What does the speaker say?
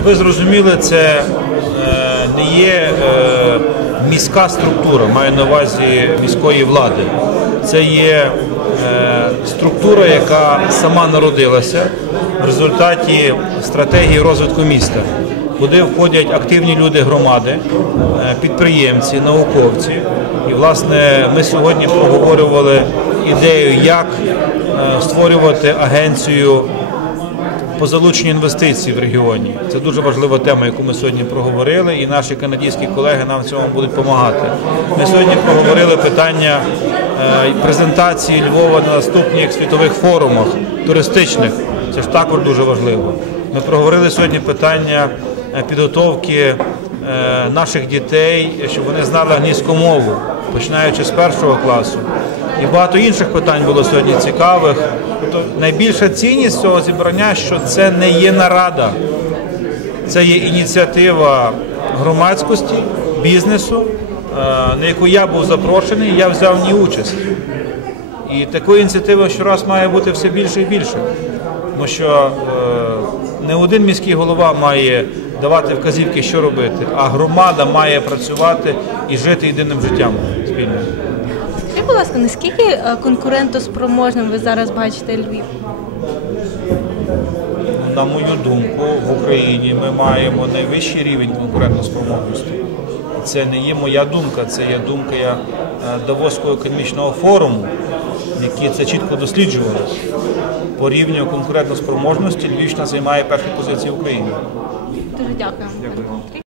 Щоб ви зрозуміли, це е, не є е, міська структура, маю на увазі міської влади. Це є е, структура, яка сама народилася в результаті стратегії розвитку міста, куди входять активні люди громади, підприємці, науковці. І, власне, ми сьогодні проговорювали ідею, як створювати агенцію по залученню інвестицій в регіоні. Це дуже важлива тема, яку ми сьогодні проговорили, і наші канадські колеги нам в цьому будуть допомагати. Ми сьогодні проговорили питання е, презентації Львова на наступних світових форумах туристичних. Це ж також дуже важливо. Ми проговорили сьогодні питання е, підготовки е, наших дітей, щоб вони знали англійську мову, починаючи з першого класу. І багато інших питань було сьогодні цікавих. Тобто найбільша цінність цього зібрання, що це не є нарада, це є ініціатива громадськості, бізнесу, е, на яку я був запрошений, я взяв ній участь. І такої ініціативи щораз має бути все більше і більше. Тому що е, не один міський голова має давати вказівки, що робити, а громада має працювати і жити єдиним життям спільним. Скажіть, будь ласка, наскільки е, конкурентоспроможним ви зараз бачите Львів? На мою думку, в Україні ми маємо найвищий рівень конкурентоспроможності. Це не є моя думка, це є думка я, е, Давоського економічного форуму, які це чітко досліджували. По рівню конкурентоспроможності Львівщина займає перші позиції в Україні. Дуже дякую. Дякую.